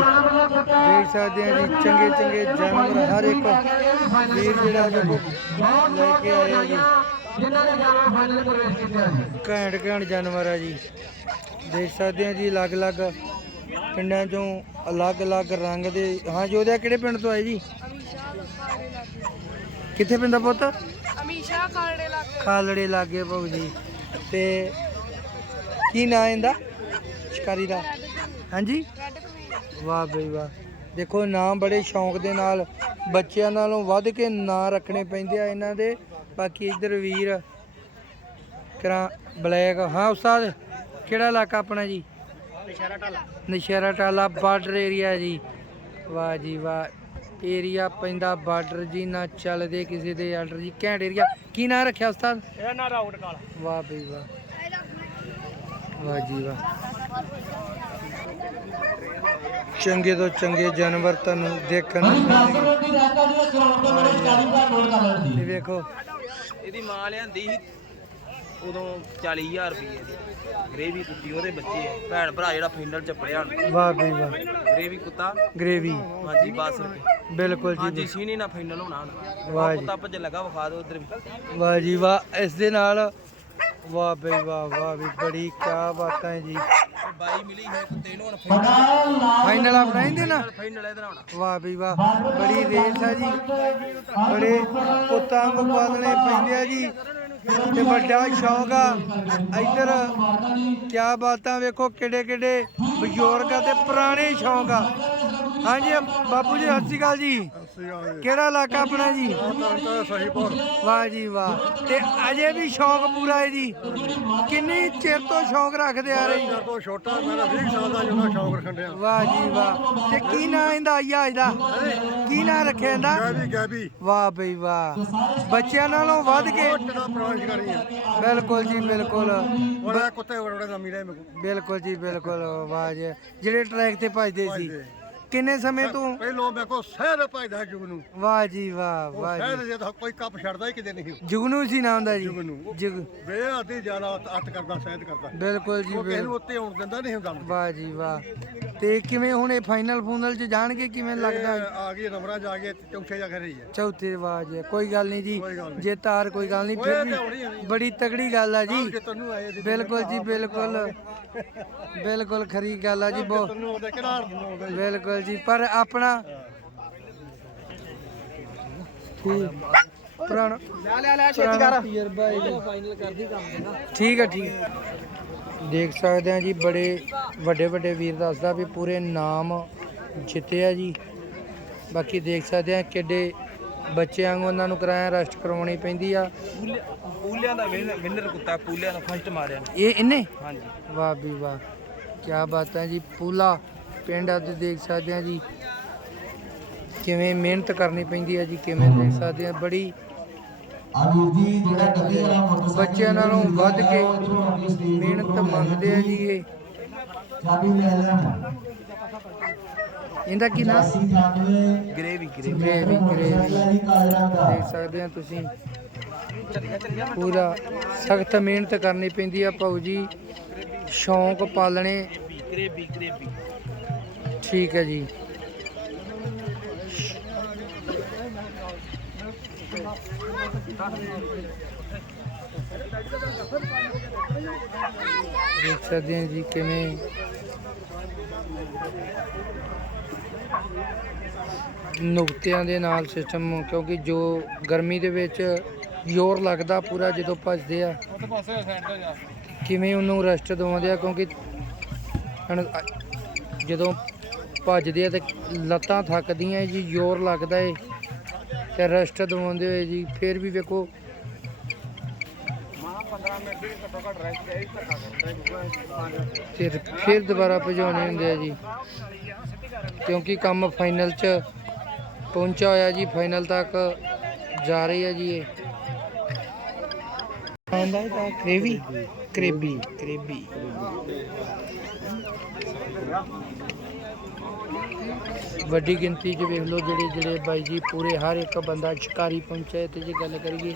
ਬਾਕੀ ਦੇਖ ਸਕਦੇ ਆ ਜੀ, ਚੰਗੇ ਚੰਗੇ ਜਾਨਵਰ ਹਰ ਇੱਕ ਵੀਰ ਜਿਹੜਾ ਦੇਖੋ ਲੈ ਕੇ ਆਇਆ ਜੀ। ਜਿਨ੍ਹਾਂ ਨੇ ਜਾਣਾ ਫਾਈਨਲ ਪ੍ਰਵੇਸ਼ ਕੀਤਾ ਘੈਂਟ ਘੈਂਟ ਜਾਨਵਰ ਆ ਜੀ। ਦੇਖ ਸਕਦੇ ਆ ਜੀ, ਅਲੱਗ-ਅਲੱਗ ਪਿੰਡਾਂ ਚੋਂ ਅਲੱਗ-ਅਲੱਗ ਰੰਗ ਦੇ। ਹਾਂ ਜੋਧਿਆ ਕਿਹੜੇ ਪਿੰਡ ਤੋਂ ਆਏ ਜੀ? ਕਿੱਥੇ ਪਿੰਡ ਦਾ ਪੁੱਤ? ਅਮੀਸ਼ਾ ਕਾਲੜੇ ਲੱਗ ਖਾਲੜੇ ਲਾਗੇ ਭਾਊ ਜੀ। ਤੇ ਕੀ ਨਾਂ ਇਹਦਾ? ਸ਼ਿਕਾਰੀ ਦਾ। ਹਾਂਜੀ? ਵਾਹ ਬਈ ਵਾਹ। ਦੇਖੋ ਨਾਂ ਬੜੇ ਸ਼ੌਂਕ ਦੇ ਨਾਲ ਬੱਚਿਆਂ ਨਾਲੋਂ ਵੱਧ ਕੇ ਨਾਂ ਰੱਖਣੇ ਪੈਂਦੇ ਆ ਇਹਨਾਂ ਦੇ। ਬਾਕੀ ਇੱਧਰ ਵੀਰ ਕਰਾਂ ਬਲੈਕ। ਹਾਂ ਉਸਤਾਦ ਕਿਹੜਾ ਇਲਾਕਾ ਆਪਣਾ ਜੀ? ਨਸ਼ਹਿਰਾ ਟਾਲਾ। ਨਸ਼ਹਿਰਾ ਟਾਲਾ ਬਾਰਡਰ ਏਰੀਆ ਜੀ। ਵਾਹ ਜੀ ਵਾਹ। ਏਰੀਆ ਪੈਂਦਾ ਬਾਰਡਰ ਜੀ ਨਾ ਚੱਲਦੇ ਕਿਸੇ ਦੇ ਆਰਡਰ ਜੀ। ਘੈਂਟ ਏਰੀਆ। ਕੀ ਨਾਂ ਰੱਖਿਆ ਉਸਤਾਦ? ਇਹ ਨਾ ਰਾਊਟ ਕਾਲਾ। ਵਾਹ ਬਈ ਵਾਹ। ਵਾਹ ਜੀ ਵਾਹ। ਚੰਗੇ ਤੋਂ ਚੰਗੇ ਜਾਨਵਰ ਤੁਹਾਨੂੰ ਦੇਖਣ। ਨੂੰ ਮਿਲਣਗੇ ਇਹ ਵੇਖੋ। ਇਹਦੀ ਮਾਂ ਲਿਆਂਦੀ ਸੀ ਉਦੋਂ 40000 ਰੁਪਏ ਦੀ। ਗਰੇਵੀ ਕੁੱਤੀ ਉਹਦੇ ਬੱਚੇ ਆ। ਭੈਣ ਭਰਾ ਜਿਹੜਾ ਫਾਈਨਲ ਚ ਪੜਿਆ ਹੁਣ। ਵਾਹ ਬਈ ਵਾਹ। ਗਰੇਵੀ ਕੁੱਤਾ। ਗ੍ਰੇਵੀ। ਹਾਂਜੀ ਬਸ ਬਿਲਕੁਲ ਹਾਂਜੀ ਜੀ ਸੀਨੀ ਨਾ ਫਾਈਨਲ ਹੋਣਾ। ਹੁਣ ਵਾਹ ਜੀ। ਕੁੱਤਾ ਭੱਜ ਲੱਗਾ ਵਿਖਾ ਦਿਓ ਉਧਰ ਵੀ। ਵਾਹ ਜੀ ਵਾਹ। ਇਸ ਦੇ ਨਾਲ ਵਾਹ ਬਈ ਵਾਹ ਵਾਹ ਵੀ ਬੜੀ ਕਿਆ ਬਾਤਾਂ ਹੈ ਜੀ। ਬਾਈ ਮਿਲੀ ਹੈ ਨੂੰ ਹੁਣ ਫਾਈਨਲ ਫਾਈਨਲ ਆਪਣਾ ਇਹਦੇ ਨਾਲ ਫਾਈਨਲ ਇਹਦੇ ਨਾਲ। ਵਾਹ ਬਈ ਵਾਹ ਬੜੀ ਰੇਸ ਆ ਜੀ। ਬੜੇ ਪੁੱਤਾਂ ਨੂੰ ਪਾਲਣੇ ਪੈਂਦੇ ਆ ਜੀ। ਤੇ ਵੱਡਾ ਸ਼ੌਕ ਆ। ਇੱਧਰ ਕਿਆ ਬਾਤਾਂ ਵੇਖੋ ਕਿਹੜੇ ਕਿਹੜੇ ਬਜ਼ੁਰਗ ਆ ਤੇ ਪੁਰਾਣੇ ਸ਼ੌਕ ਆ। ਹਾਂਜੀ ਬਾਪੂ ਜੀ ਸਤਿ ਸ਼੍ਰੀ ਅਕਾਲ ਜੀ। ਕਿਹੜਾ ਇਲਾਕਾ ਆਪਣਾ ਜੀ? ਵਾਹ ਜੀ ਵਾਹ। ਤੇ ਅਜੇ ਵੀ ਸ਼ੌਕ ਪੂਰਾ ਹੈ ਜੀ ਕਿੰਨੀ ਚਿਰ ਤੋਂ ਸ਼ੌਕ ਰੱਖਦੇ ਆ ਰਹੇ? ਜੀ ਤੋਂ ਛੋਟਾ ਮੇਰਾ 20 ਸਾਲ ਦਾ ਜਿਹੜਾ ਸ਼ੌਂਕ ਰੱਖਣ ਵਾਹ ਜੀ ਵਾਹ। ਤੇ ਕੀ ਨਾਂ ਇਹਦਾ ਆਇਆ ਇਹਦਾ ਕੀ ਨਾਂ ਰੱਖਿਆ ਇਹਦਾ? ਗੈਬੀ ਗੈਬੀ। ਵਾਹ ਬਈ ਵਾਹ। ਬੱਚਿਆਂ ਨਾਲੋਂ ਵੱਧ ਕੇ ਬਿਲਕੁਲ ਜੀ ਬਿਲਕੁਲ। ਕੁੱਤੇ ਬਿਲਕੁਲ ਜੀ ਬਿਲਕੁਲ। ਵਾਹ ਜੀ। ਜਿਹੜੇ ਟਰੈਕ ਤੇ ਭੱਜਦੇ ਸੀ। ਕਿੰਨੇ ਸਮੇਂ ਤੋਂ? ਪਹਿਲੋਂ ਮੇਰੇ ਕੋਲ ਸਹਿਰ ਭਜਦਾ ਜੁਗ ਨੂੰ ਵਾਹ ਜੀ ਵਾਹ ਵਾਹ ਸਹਿਰ ਜੀ। ਜੇ ਤਾਂ ਕੋਈ ਕੱਪ ਛੱਡਦਾ ਹੀ ਕਿਤੇ ਨਹੀਂ। ਜੁਗਨੂ ਸੀ ਨਾ ਹੁੰਦਾ ਜੀ। ਜੁਗਨੂ। ਜੁਗ ਬੇਹੱਦੀ ਜ਼ਿਆਦਾ ਅੱਤ ਕਰਦਾ ਸਹਿਦ ਕਰਦਾ। ਬਿਲਕੁਲ ਜੀ ਉਹ ਕਿਸੇ ਨੂੰ ਉੱਤੇ ਆਉਣ ਦਿੰਦਾ ਨਹੀਂ ਹੁੰਦਾ। ਵਾਹ ਜੀ ਵਾਹ। ਤੇ ਕਿਵੇਂ ਹੁਣ ਇਹ ਫਾਈਨਲ ਫੂਨਲ ਚ ਜਾਣਗੇ ਕਿਵੇਂ ਲੱਗਦਾ? ਆ ਗਈ ਨੰਬਰਾਂ ਜਾ ਕੇ ਚੌਥੇ ਜਾ ਕੇ ਰਹੀ ਹੈ। ਚੌਥੇ ਆਵਾਜ਼ ਹੈ ਕੋਈ ਗੱਲ ਨਹੀਂ ਜੀ ਕੋਈ ਗੱਲ ਨਹੀਂ। ਜੇ ਤਾਰ ਕੋਈ ਗੱਲ ਨਹੀਂ ਫਿਰ ਤੇ ਹੋਣੀ ਵੀ ਹੋਣੀ। ਬੜੀ ਤਗੜੀ ਗੱਲ ਆ ਜੀ। ਜੇ ਤੈਨੂੰ ਆਏ ਸੀ ਬਿਲਕੁਲ ਜੀ ਬਿਲਕੁਲ। ਬਿਲਕੁਲ ਖਰੀ ਗੱਲ ਆ ਜੀ ਬਹੁਤ। ਤੈਨੂੰ ਉਹਦੇ ਕਿਹੜਾ ਹਰ ਨੂੰ ਆਉਂਦਾ ਜੀ? ਬਿਲਕੁਲ ਜੀ ਪਰ ਆਪਣਾ ਠੀਕ। ਪੁਰਾਣਾ ਲੈ ਲੈ ਲੈ ਪੁਰਾਣਾ ਤਜਰਬਾ ਹੈ ਜੀ ਫਾਈਨਲ ਕਰਦੀ ਕੰਮ ਠੀਕ ਹੈ ਠੀਕ ਹੈ। ਦੇਖ ਸਕਦੇ ਆ ਜੀ ਬੜੇ ਵੱਡੇ ਵੱਡੇ ਵੀਰ ਦੱਸਦਾ ਵੀ ਪੂਰੇ ਨਾਮ ਜਿੱਤੇ ਆ ਜੀ। ਬਾਕੀ ਦੇਖ ਸਕਦੇ ਆ ਕਿੱਡੇ ਬੱਚਿਆਂ ਨੂੰ ਉਹਨਾਂ ਨੂੰ ਕਰਾਇਆ ਰੈਸਟ ਕਰਵਾਉਣੀ ਪੈਂਦੀ ਆ। ਪੂਲਿਆਂ ਦਾ ਵਿਨਰ ਕੁੱਤਾ ਪੂਲਿਆਂ ਦਾ ਫਸਟ ਮਾਰਿਆ। ਇਹ ਇਹਨੇ? ਹਾਂਜੀ। ਵਾਹ ਵੀ ਵਾਹ ਕੀ ਬਾਤ ਹੈ ਜੀ ਪੂਲਾ ਪਿੰਡ ਆ ਤੇ ਦੇਖ ਸਕਦੇ ਆ ਜੀ। ਕਿਵੇਂ ਮਿਹਨਤ ਕਰਨੀ ਪੈਂਦੀ ਹੈ ਜੀ ਕਿਵੇਂ ਦੇਖ ਸਕਦੇ ਆ ਬੜੀ ਜੀ ਜਿਹੜਾ ਡੱਬੇ ਵਾਲਾ ਮੋਟਰਸਾਈਕਲ ਬੱਚਿਆਂ ਨਾਲੋਂ ਵੱਧ ਕੇ ਮਿਹਨਤ ਮੰਗਦੇ ਆ ਜੀ ਇਹ। ਚਾਬੀ ਲੈ ਲੈਣ। ਇਹਦਾ ਕੀ ਨਾਮ? 8098 ਗਰੇਵੀ ਗਰੇਵੀ ਗ੍ਰੇਵੀ ਦੇਖ ਸਕਦੇ ਆ ਤੁਸੀਂ। ਪੂਰਾ ਸਖਤ ਮਿਹਨਤ ਕਰਨੀ ਪੈਂਦੀ ਆ ਭਾਊ ਜੀ। ਸ਼ੌਂਕ ਪਾਲਣੇ। ਗਰੇਵੀ ਗਰੇਵੀ ਠੀਕ ਹੈ ਜੀ। ਦੇਖ ਸਕਦੇ ਹਾਂ ਜੀ ਕਿਵੇਂ ਨੁਕਤਿਆਂ ਦੇ ਨਾਲ ਸਿਸਟਮ ਕਿਉਂਕਿ ਜੋ ਗਰਮੀ ਦੇ ਵਿੱਚ ਜ਼ੋਰ ਲੱਗਦਾ ਪੂਰਾ ਜਦੋਂ ਭੱਜਦੇ ਆ, ਕਿਵੇਂ ਉਹਨੂੰ ਰੈਸਟ ਦਵਾਉਂਦੇ ਆ, ਕਿਉਂਕਿ ਜਦੋਂ ਭੱਜਦੇ ਆ ਤੇ ਲੱਤਾਂ ਥੱਕਦੀਆਂ ਜੀ, ਜ਼ੋਰ ਲੱਗਦਾ ਏ। ਤੇ ਰੈਸਟ ਦਵਾਉਂਦੇ ਹੋਏ ਜੀ ਫਿਰ ਵੀ ਵੇਖੋ। ਫਿਰ ਫਿਰ ਦੁਬਾਰਾ ਭਜਾਉਣੇ ਹੁੰਦੇ ਆ ਜੀ। ਕਿਉਂਕਿ ਕੰਮ ਫਾਈਨਲ 'ਚ ਪਹੁੰਚਿਆ ਹੋਇਆ ਜੀ ਫਾਈਨਲ ਤੱਕ ਜਾ ਰਹੀ ਹੈ ਜੀ ਇਹ। ਆਂਦਾ ਹੈ ਕਰੇਵੀ ਕਰੇਬੀ ਕਰੇਬੀ। ਵੱਡੀ ਗਿਣਤੀ 'ਚ ਵੇਖ ਲਓ ਜਿਹੜੇ ਜਿਹੜੇ ਬਾਈ ਜੀ ਪੂਰੇ ਹਰ ਇੱਕ ਬੰਦਾ ਸ਼ਿਕਾਰੀ ਪਹੁੰਚਿਆ, ਤੇ ਜੇ ਗੱਲ ਕਰੀਏ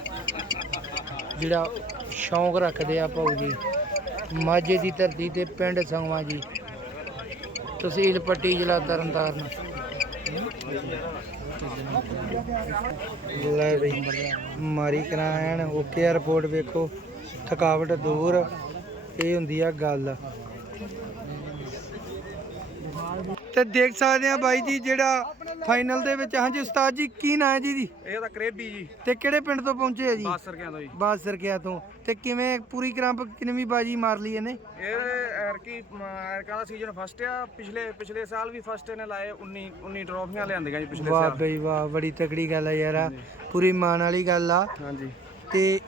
ਜਿਹੜਾ ਸ਼ੌਂਕ ਰੱਖਦੇ ਆ ਭਾਊ ਜੀ ਮਾਝੇ ਦੀ ਧਰਤੀ ਤੇ ਪਿੰਡ ਸੰਗਵਾ ਜੀ, ਤਹਿਸੀਲ ਪੱਟੀ ਜ਼ਿਲ੍ਹਾ ਤਰਨਤਾਰਨ। ਲੈ ਬਈ, ਮਾਰੀ ਕਰਾਇਣ, ਓਕੇ ਰਿਪੋਰਟ ਵੇਖੋ। ਥਕਾਵਟ ਦੂਰ ਇਹ ਹੁੰਦੀ ਆ ਗੱਲ। ਤੇ ਦੇਖ ਸਕਦੇ ਆ ਬਾਈ ਜੀ ਜਿਹੜਾ ਫਾਈਨਲ ਦੇ ਵਿੱਚ ਹਾਂਜੀ ਉਸਤਾਦ ਜੀ ਕੀ ਨਾਂ ਹੈ ਜੀ ਦੀ ਇਹ ਤਾਂ ਕਰੇਬੀ ਜੀ। ਤੇ ਕਿਹੜੇ ਪਿੰਡ ਤੋਂ ਪਹੁੰਚੇ ਆ ਜੀ? ਬਾਸਰ ਤੋਂ ਜੀ? ਬਾਸਰ ਕਿਆ ਤੋਂ? ਤੇ ਕਿਵੇਂ ਪੂਰੀ ਕ੍ਰਾਂਪ ਕਿੰਨਵੀਂ ਬਾਜੀ ਮਾਰ ਲਈ ਇਹਨੇ? ਇਹ ਐਰਕੀ ਐਰਕਾ ਦਾ ਸੀਜ਼ਨ ਫਸਟ ਆ। ਪਿਛਲੇ ਪਿਛਲੇ ਸਾਲ ਵੀ ਫਸਟ ਨੇ ਲਾਏ 19 19 ਟਰੋਫੀਆਂ ਲਿਆਂਦੀਆਂ ਜੀ ਪਿਛਲੇ ਵਾਹ ਸਾਲ। ਬਈ ਵਾਹ ਬੜੀ ਤਕੜੀ ਗੱਲ ਆ ਯਾਰ। ਪੂਰੀ ਮਾਣ ਵਾਲੀ ਗੱਲ ਆ। ਹਾਂਜੀ। ਤੇ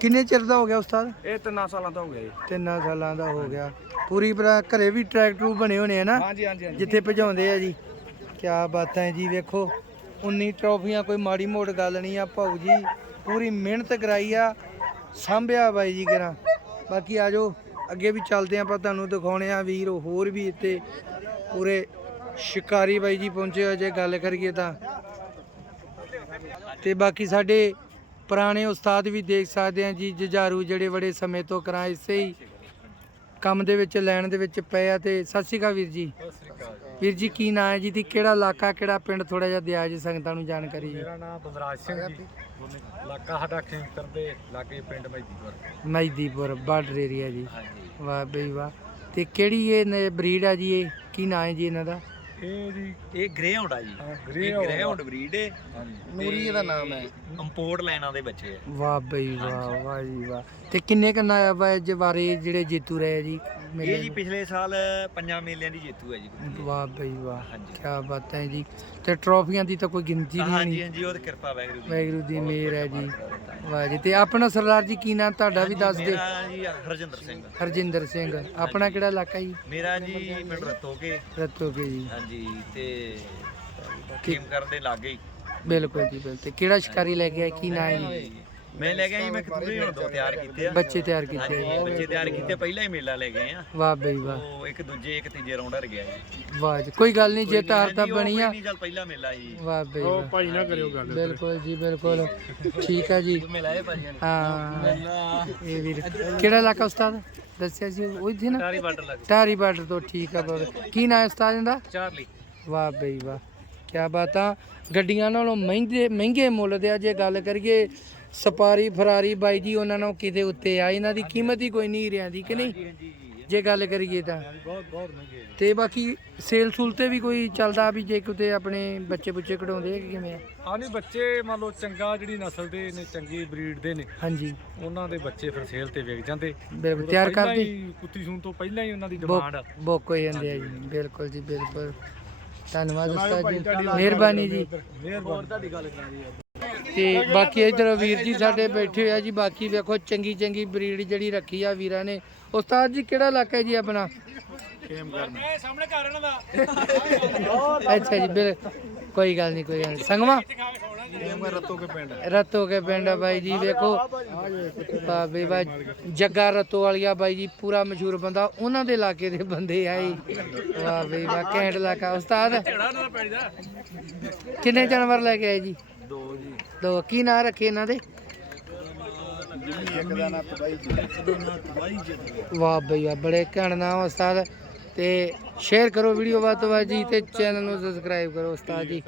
ਕਿੰਨੇ ਚਿਰ ਦਾ ਹੋ ਗਿਆ ਉਸਤਾਦ? ਇਹ ਤਿੰਨਾਂ ਸਾਲਾਂ ਤੋਂ ਹੋ ਗਿਆ ਜੀ। ਤਿੰਨਾਂ ਸਾਲਾਂ ਦਾ ਹੋ ਗਿਆ। ਪੂਰੀ ਭਰਾ ਘਰੇ ਵੀ ਟਰੈਕਟਰ ਬਣੇ ਹੋਣੇ ਆ ਨਾ? ਹਾਂਜੀ ਹਾਂਜੀ ਹਾਂਜੀ। ਜਿੱਥੇ ਭਜਾਉਂਦੇ ਆ ਜੀ। ਕਿਆ ਬਾਤਾਂ ਹੈ ਜੀ ਵੇਖੋ। 19 ਟਰੋਫੀਆਂ ਕੋਈ ਮਾੜੀ ਮੋੜ ਗੱਲ ਨਹੀਂ ਆ ਭਾਊ ਜੀ। ਪੂਰੀ ਮਿਹਨਤ ਕਰਾਈ ਆ। ਸਾਂਭਿਆ ਬਾਈ ਜੀ ਕਰਾਂ। ਬਾਕੀ ਆ ਜਾਓ ਅੱਗੇ ਵੀ ਚੱਲਦੇ ਆਂ ਆਪਾਂ ਤੁਹਾਨੂੰ ਦਿਖਾਉਣੇ ਆ ਵੀਰ। ਹੋਰ ਵੀ ਇੱਥੇ ਪੂਰੇ ਸ਼ਿਕਾਰੀ ਬਾਈ ਜੀ ਪਹੁੰਚੇ ਹੋਏ ਜੇ ਗੱਲ ਕਰੀਏ ਤਾਂ। ਤੇ ਬਾਕੀ ਸਾਡੇ ਪੁਰਾਣੇ ਉਸਤਾਦ ਵੀ ਦੇਖ ਸਕਦੇ ਆ ਜੀ ਜੁਝਾਰੂ ਜਿਹੜੇ ਬੜੇ ਸਮੇਂ ਤੋਂ ਕਰਾਂ ਇਸੇ ਹੀ ਕੰਮ ਦੇ ਵਿੱਚ ਲੈਣ ਦੇ ਵਿੱਚ ਪਏ ਆ ਤੇ ਸਤਿ ਸ਼੍ਰੀ ਅਕਾਲ ਵੀਰ ਜੀ। ਵੀਰ ਜੀ ਕੀ ਨਾਂ ਹੈ ਜੀ ਤੇ ਕਿਹੜਾ ਇਲਾਕਾ ਕਿਹੜਾ ਪਿੰਡ ਥੋੜਾ ਜਿਹਾ ਦਿਆ ਜੀ ਸੰਗਤਾਂ ਨੂੰ ਜਾਣਕਾਰੀ ਜੀ। ਮੇਰਾ ਨਾਮ ਬਲਰਾਜ ਸਿੰਘ ਜੀ। ਇਲਾਕਾ ਸਾਡਾ ਖੇਮਕਰ ਦੇ ਲਾਗੇ ਪਿੰਡ ਮਜਦੀਪੁਰ ਮਜਦੀਪੁਰ ਬਾਰਡਰ ਏਰੀਆ ਜੀ। ਵਾਹ ਬਈ ਵਾਹ। ਤੇ ਕਿਹੜੀ ਇਹ ਬਰੀਡ ਆ ਜੀ ਇਹ? ਕੀ ਨਾਂ ਹੈ ਜੀ ਇਹਨਾਂ ਦਾ? ਇਹ ਜੀ ਇਹ ਗ੍ਰੇ ਹੁੰਡ ਆ ਜੀ। ਇਹ ਗ੍ਰੇ ਹੁੰਡ ਬਰੀਡ ਹੈ ਨੂਰੀ ਇਹਦਾ ਨਾਮ ਹੈ। ਇੰਪੋਰਟ ਲਾਈਨਾਂ ਦੇ ਬੱਚੇ ਆ। ਵਾਹ ਬਈ ਵਾਹ ਵਾਹ ਜੀ ਵਾਹ। ਤੇ ਕਿੰਨੇ ਕੰਨਾ ਆ ਵਾ ਜਵਾਰੇ ਜਿਹੜੇ ਜੇਤੂ ਰਹੇ ਜੀ? ਮੇਲੇ ਇਹ ਜੀ ਪਿਛਲੇ ਸਾਲ ਪੰਜਾਂ ਮੇਲਿਆਂ ਦੀ ਜੇਤੂ ਹੈ ਜੀ ਵਾਹ ਬਈ ਵਾਹ ਹਾਂਜੀ। ਕੀ ਬਾਤ ਹੈ ਜੀ। ਤੇ ਟਰੋਫੀਆਂ ਦੀ ਤਾਂ ਕੋਈ ਗਿਣਤੀ ਨਹੀਂ ਹਾਂਜੀ ਹੋਣੀ ਹਾਂਜੀ ਉਹਦੀ ਕਿਰਪਾ ਵਾਹਿਗੁਰੂ ਦੀ। ਵਾਹਿਗੁਰੂ ਦੀ ਮਿਹਰ ਹੈ ਜੀ। ਵਾਹ ਜੀ ਤੇ ਆਪਣਾ ਸਰਦਾਰ ਜੀ ਕੀ ਨਾਮ ਤੁਹਾਡਾ ਵੀ ਦੱਸ ਦਿਓ। ਮੇਰਾ ਜੀ ਹਰਜਿੰਦਰ ਸਿੰਘ। ਹਰਜਿੰਦਰ ਸਿੰਘ ਆਪਣਾ ਕਿਹੜਾ ਇਲਾਕਾ ਜੀ? ਮੇਰਾ ਜੀ ਪਿੰਡ ਰਤੋਕੇ। ਰਤੋਗੇ ਜੀ। ਹਾਂਜੀ ਤੇ ਖੇਮ ਕਰਨ ਦੇ ਲਾਗੇ ਹੀ। ਬਿਲਕੁਲ ਜੀ ਬਿਲਕੁਲ। ਤੇ ਕਿਹੜਾ ਸ਼ਿਕਾਰੀ ਲੈ ਆਏ ਕੀ ਨਾਂ ਹੈ ਜੀ? ਮੈਂ ਲੈ ਗਿਆ ਜੀ ਮੈਂ ਕਤੂਰੇ ਹੁਣ ਦੋ ਤਿਆਰ ਕੀਤੇ ਆ। ਬੱਚੇ ਤਿਆਰ ਕੀਤੇ ਹਾਂਜੀ ਬੱਚੇ ਤਿਆਰ ਕੀਤੇ ਪਹਿਲਾਂ ਹੀ ਮੇਲਾ ਲੈ ਗਏ ਆ। ਵਾਹ ਬਈ ਵਾਹ। ਉਹ ਇੱਕ ਦੂਜੇ ਇੱਕ ਤੀਜੇ ਰਾਉਂਡ ਹਰ ਗਿਆ ਜੀ। ਵਾਹ ਜੀ ਕੋਈ ਗੱਲ ਨਹੀਂ ਜੇ ਤਾਰ ਤਾਂ ਉਹ ਬਣੀ ਆ। ਕੋਈ ਨਹੀਂ ਚੱਲ ਪਹਿਲਾ ਮੇਲਾ ਜੀ। ਵਾਹ ਬਈ ਵਾਹ। ਭਾਈ ਨਾ ਕਰਿਓ ਗੱਲ ਬਿਲਕੁਲ ਜੀ ਬਿਲਕੁਲ। ਠੀਕ ਹੈ ਜੀ। ਮਿਲਾਏ ਭਾਜੀ ਹਾਂ। ਇਹ ਵੀਰ ਕਿਹੜਾ ਇਲਾਕਾ ਉਸਤਾਦ? ਦੱਸਿਆ ਸੀ ਉਹ ਇੱਥੇ ਨਾ? ਸਾਰੀ ਬਾਰਡਰ ਲੱਗ। ਟਾਰੀ ਬਾਰਡਰ ਤੋਂ ਠੀਕ ਆ ਬਾਬਾ। ਕੀ ਨਾਂ ਹੈ ਉਸਤਾਦ ਦਾ ਚਾਰਲੀ। ਵਾਹ ਬਈ ਵਾਹ। ਕੀ ਬਾਤਾਂ ਗੱਡੀਆਂ ਨਾਲੋਂ ਮਹਿੰਗੇ ਮਹਿੰਗੇ ਮੁੱਲ ਦੇ ਆ। ਜੇ ਗੱਲ ਕਰੀਏ ਸਪਾਰੀ ਫਰਾਰੀ ਬਾਈ ਜੀ ਉਹਨਾਂ ਨਾਲੋਂ ਕਿਤੇ ਉੱਤੇ ਆ ਇਹਨਾਂ ਦੀ ਕੀਮਤ ਹੀ ਕੋਈ ਨਹੀਂ ਰਿਆਂ ਦੀ ਕਿ ਨਹੀਂ? ਜੇ ਗੱਲ ਕਰੀਏ ਤਾਂ। ਬਹੁਤ ਬਹੁਤ ਮਹਿੰਗੇ ਤੇ ਬਾਕੀ ਸੇਲ ਸੂਲ ਤੇ ਵੀ ਕੋਈ ਚੱਲਦਾ ਵੀ ਜੇ ਕਿਤੇ ਆਪਣੇ ਬੱਚੇ ਬੁੱਚੇ ਕਢਾਉਂਦੇ ਆ ਕਿ ਕਿਵੇਂ ਆ? ਆ ਨਹੀਂ ਬੱਚੇ ਮੰਨ ਲਓ ਚੰਗਾ ਜਿਹੜੀ ਨਸਲ ਦੇ ਨੇ ਚੰਗੀ ਬਰੀਡ ਦੇ ਨੇ ਹਾਂਜੀ। ਉਹਨਾਂ ਦੇ ਬੱਚੇ ਫਿਰ ਸੇਲ ਤੇ ਵਿਕ ਜਾਂਦੇ। ਬਿਲਕੁਲ ਤਿਆਰ ਕਰਦੇ। ਕੁੱਤੀ ਸੂਣ ਤੋਂ ਪਹਿਲਾਂ ਹੀ ਉਹਨਾਂ ਦੀ ਡਿਮਾਂਡ ਬੁੱਕ ਹੋ ਜਾਂਦੇ ਆ ਜੀ। ਬਿਲਕੁਲ ਜੀ ਬਿਲਕੁਲ। ਧੰਨਵਾਦ ਉਸਤਾਦ ਜੀ। ਮਿਹਰਬਾਨੀ ਜੀ। ਮਿਹਰਬਾਨੀ। ਤੁਹਾਡੀ ਗੱਲ ਕਰਾਂਗੇ ਤੇ ਬਾਕੀ ਇਧਰ ਵੀਰ ਜੀ ਸਾਡੇ ਬੈਠੇ ਹੋਇਆ ਜੀ ਬਾਕੀ ਵੇਖੋ ਚੰਗੀ ਚੰਗੀ ਬਰੀਡ ਜਿਹੜੀ ਰੱਖੀ ਆ ਵੀਰਾਂ ਨੇ। ਉਸਤਾਦ ਜੀ ਕਿਹੜਾ ਇਲਾਕਾ ਹੈ ਜੀ ਆਪਣਾ? ਅੱਛਾ ਜੀ ਬਿਲ ਕੋਈ ਗੱਲ ਨਹੀਂ ਕੋਈ ਗੱਲ। ਸੰਗਵਾ ਰਤੋ ਕੇ ਪਿੰਡ ਰਤੋ ਕੇ ਪਿੰਡ ਆ ਬਾਈ ਜੀ ਵੇਖੋ। ਬਾਬੇ ਬਾ ਜੱਗਾ ਰਤੋ ਵਾਲੀਆ ਬਾਈ ਜੀ ਪੂਰਾ ਮਸ਼ਹੂਰ ਬੰਦਾ। ਉਹਨਾਂ ਦੇ ਇਲਾਕੇ ਦੇ ਬੰਦੇ ਆਏ ਵਾਹ ਬਈ ਵਾਹ ਕੈਂਟ ਇਲਾਕਾ। ਉਸਤਾਦ? ਕਿੰਨੇ ਜਾਨਵਰ ਲੈ ਕੇ ਆਏ ਜੀ? ਦੋ ਜੀ। ਦੋ। ਕੀ ਨਾਂ ਰੱਖੇ ਇਹਨਾਂ ਦੇ? ਇੱਕ ਦਾ ਨਾ ਤਬਾਈ ਵਾਹ ਬਈ ਵਾਹ ਬੜੇ ਘੈਂਟ ਨਾਮ ਉਸਤਾਦ। ਤੇ ਸ਼ੇਅਰ ਕਰੋ ਵੀਡੀਓ ਵੱਧ ਤੋਂ ਵੱਧ ਜੀ ਤੇ ਚੈਨਲ ਨੂੰ ਸਬਸਕ੍ਰਾਈਬ ਕਰੋ ਉਸਤਾਦ ਜੀ।